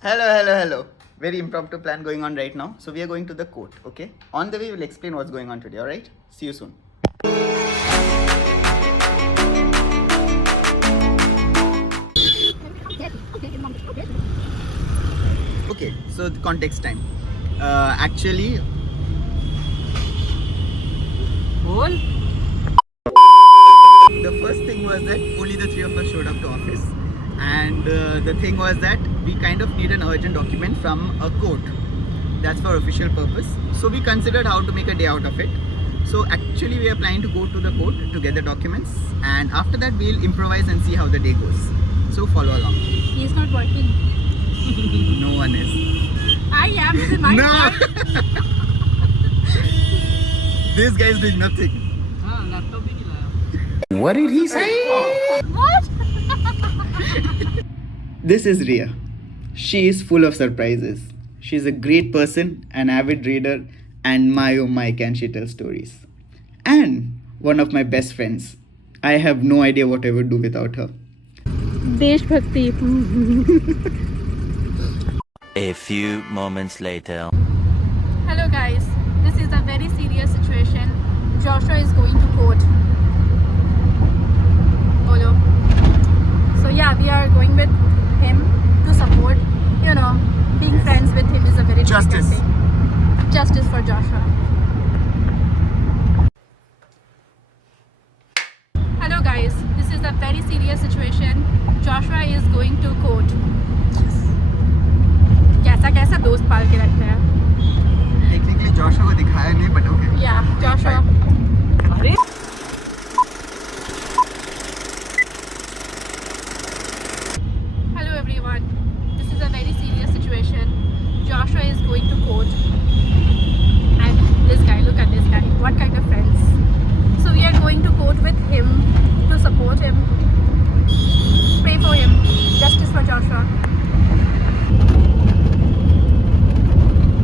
Hello, hello, hello. Very impromptu plan going on right now. So we are going to the court, okay? On the way, we'll explain what's going on today, alright? See you soon. Okay, so the context time. Actually, the first thing was that only the three of us showed up to office, and the thing was that we kind of need an urgent document from a court. That's for official purpose. So we considered how to make a day out of it. So actually, we are planning to go to the court to get the documents, and after that, we'll improvise and see how the day goes. So follow along. He's not working. No one is. I am. This is my No. fault. This guy is doing nothing. laptop भी नहीं लाया. What did he say? What? This is Ria. She is full of surprises. She's a great person, an avid reader, and my oh my can she tell stories. And one of my best friends. I have no idea what I would do without her. देशभक्ति. A few moments later. Hello guys. This is a very serious situation. Joshua is going to court. Bolo. So yeah, we are going with him to support. You know, being friends with him is a very difficult Justice. thing. Justice for Joshua. Hello guys, this is a very serious situation. Joshua is going to court. कैसा कैसा दोस्त पाल के रखते हैं. Technically, Joshua को दिखाया नहीं, but okay. Yeah, Joshua. Hello everyone. This is a very serious situation. Joshua is going to court. And this guy, look at this guy. What kind of friends? So we are going to court with him to support him. Pray for him. Justice for Joshua.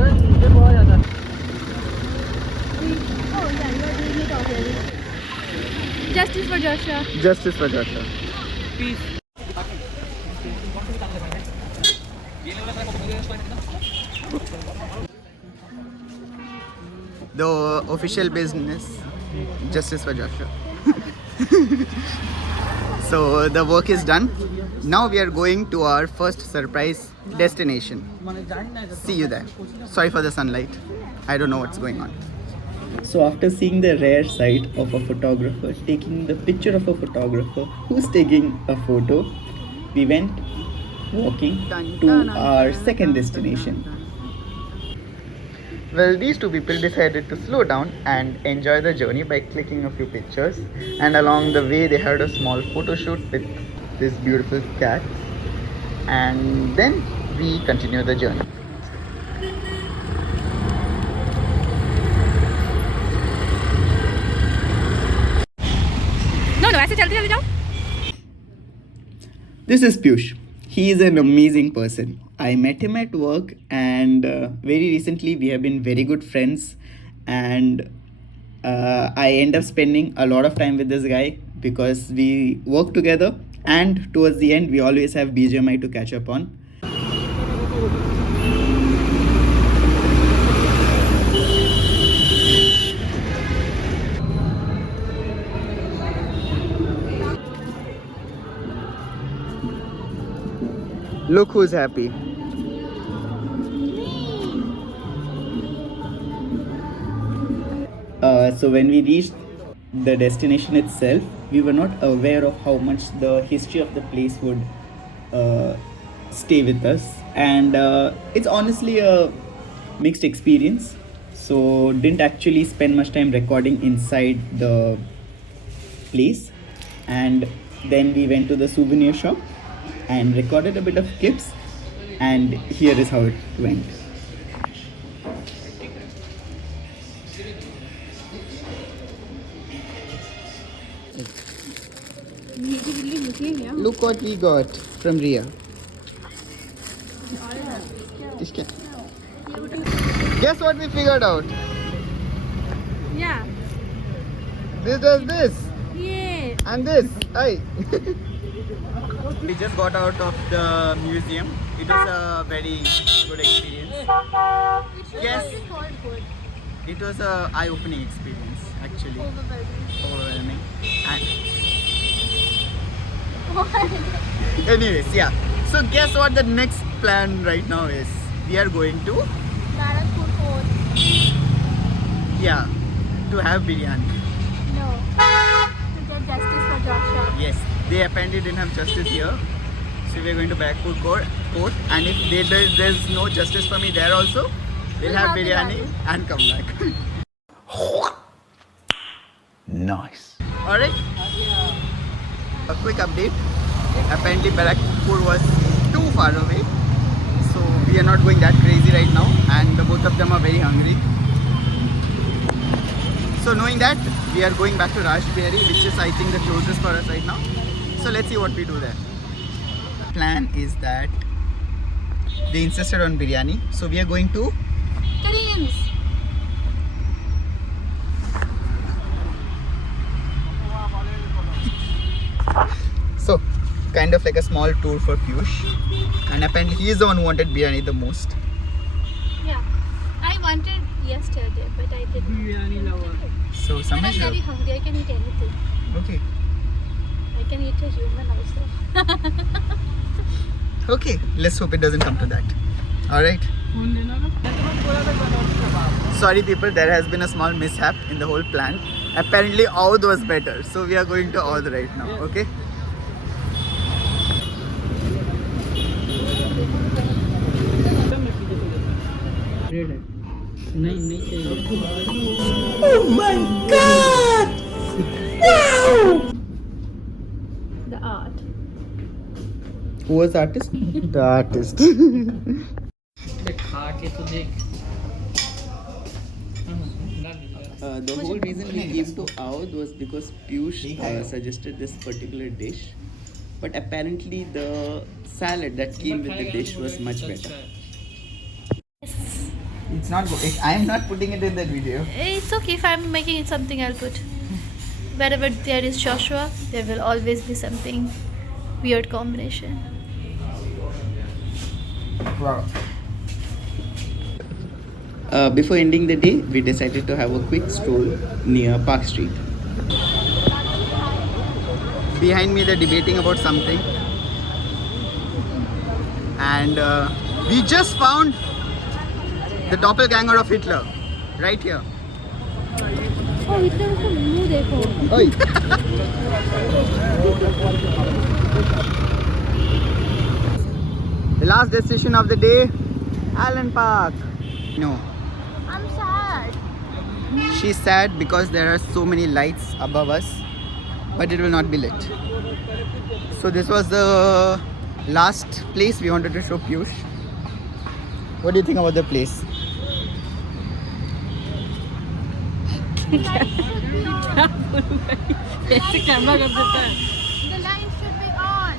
Oh yeah, you are doing it already. Justice for Joshua. Justice for Joshua. The official business, justice for Joshua. So the work is done. Now we are going to our first surprise destination. See you there. Sorry for the sunlight. I don't know what's going on. So after seeing the rare sight of a photographer taking the picture of a photographer who's taking a photo, we went walking to our second destination. Well, these two people decided to slow down and enjoy the journey by clicking a few pictures, and along the way they had a small photo shoot with this beautiful cat, and then we continue the journey. No, ऐसे चलते चले जाओ. This is Piyush. He is an amazing person. I met him at work, and very recently we have been very good friends. And I end up spending a lot of time with this guy because we work together. And towards the end, we always have BGMI to catch up on. Look who's happy. So when we reached the destination itself, we were not aware of how much the history of the place would stay with us, and it's honestly a mixed experience. So didn't actually spend much time recording inside the place, and then we went to the souvenir shop and recorded a bit of clips, and here is how it went. Look what we got from Ria. Guess what we figured out? Yeah. This does this. Yeah. And this. Hi. We just got out of the museum It was a very good experience. It should Yes. not be called good. It was a eye-opening experience actually. Overwhelming. Overwhelming. And anyways, yeah. So guess what the next plan right now is? We are going to Barakpur Fort. yeah, to have biryani. No. To get justice for Joshua. Yes, they apparently didn't have justice here. So we're going to Barakpur Fort, and if there's no justice for me there also, we'll have biryani and come back. Nice. Alright. A quick update. Apparently Barakpur was too far away. So we are not going that crazy right now, and the both of them are very hungry. So knowing that, we are going back to Rajbihari, which is I think the closest for us right now. So let's see what we do there. Plan is that they insisted on biryani, so we are going to Kareem's. so kind of like a small tour for Piyush, and apparently he is the one who wanted biryani the most. Yeah. I wanted yesterday, but I didn't. Biryani lover. So But I'm Samash, very hungry. I can eat anything. okay, I can eat a human also. okay. Let's hope it doesn't come to that. All right. Sorry, people. There has been a small mishap in the whole plan. Apparently, Oud was better, so we are going to Oud right now. Okay. Red है नहीं चाहिए The art. Who was the artist? The artist. खा के तो देख The whole reason we came to Oud was because Piyush suggested this particular dish, but apparently the salad that came with the dish was much better. It's not good. I am not putting it in that video. It's okay if I'm making it something I'll put. Wherever there is Joshua, there will always be something weird combination. Wow. Before ending the day, we decided to have a quick stroll near Park Street. Behind me, they're debating about something. And we just found the doppelganger of Hitler right here. Oh, Hitler को मुंह देखो. Oi. The last destination of the day, Allen Park. No, I'm sad. she's sad because there are so many lights above us, but it will not be lit. So this was the last place we wanted to show Piyush. What do you think about the place? ऐसे camera कर देता है The line should be on.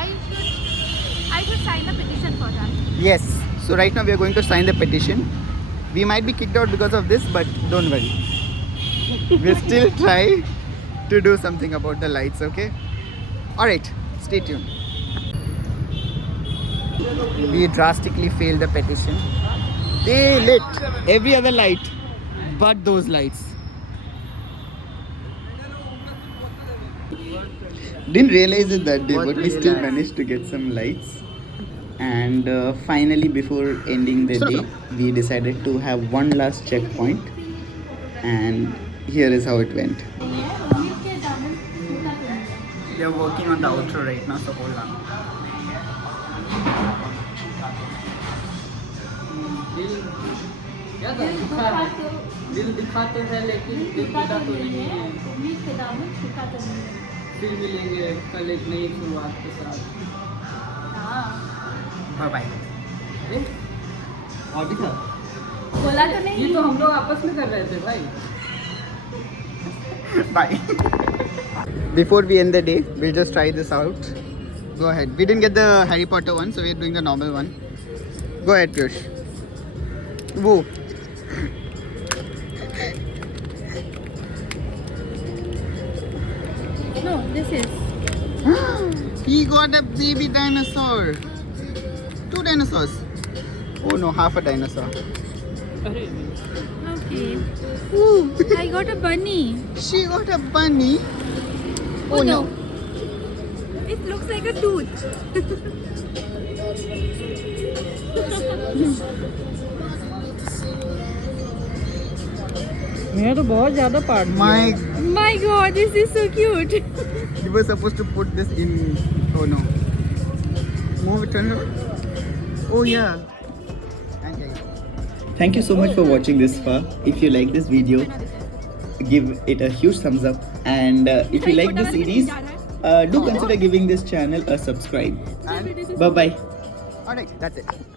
I should sign a petition for that. Yes. So right now we are going to sign the petition. We might be kicked out because of this, but don't worry. We'll still try to do something about the lights, okay? Alright, stay tuned. We drastically failed the petition. They lit every other light but those lights. Didn't realize it that day, but we still managed to get some lights. And finally, before ending the day, we decided to have one last checkpoint. And here is how it went. They are working on the outro right now, so hold on. दिल दिखा तो है लेकिन दिखता तो नहीं है फिर मिलेंगे कल एक नई शुरुआत के साथ Bye bye. और भी था बोला तो नहीं. ये तो हम लोग आपस में कर रहे थे भाई Bye. Before we end the day, we'll just try this out. Go ahead. We didn't get the Harry Potter one, so we're doing the normal one. Go ahead, Piyush. Woo. No, this is. He got a baby dinosaur. 2 dinosaurs. Oh no, half a dinosaur. अरे Okay. Ooh, I got a bunny. She got a bunny. Oh no. It looks like a tooth. मेरा तो बहुत ज़्यादा part My, My god, this is so cute. you were supposed to put this in. Oh no. Move it, turn it. Oh yeah. Okay. Thank you so much for watching this far. If you like this video, give it a huge thumbs up. And if you like the series, do consider giving this channel a subscribe. And bye bye. Alright, that's it.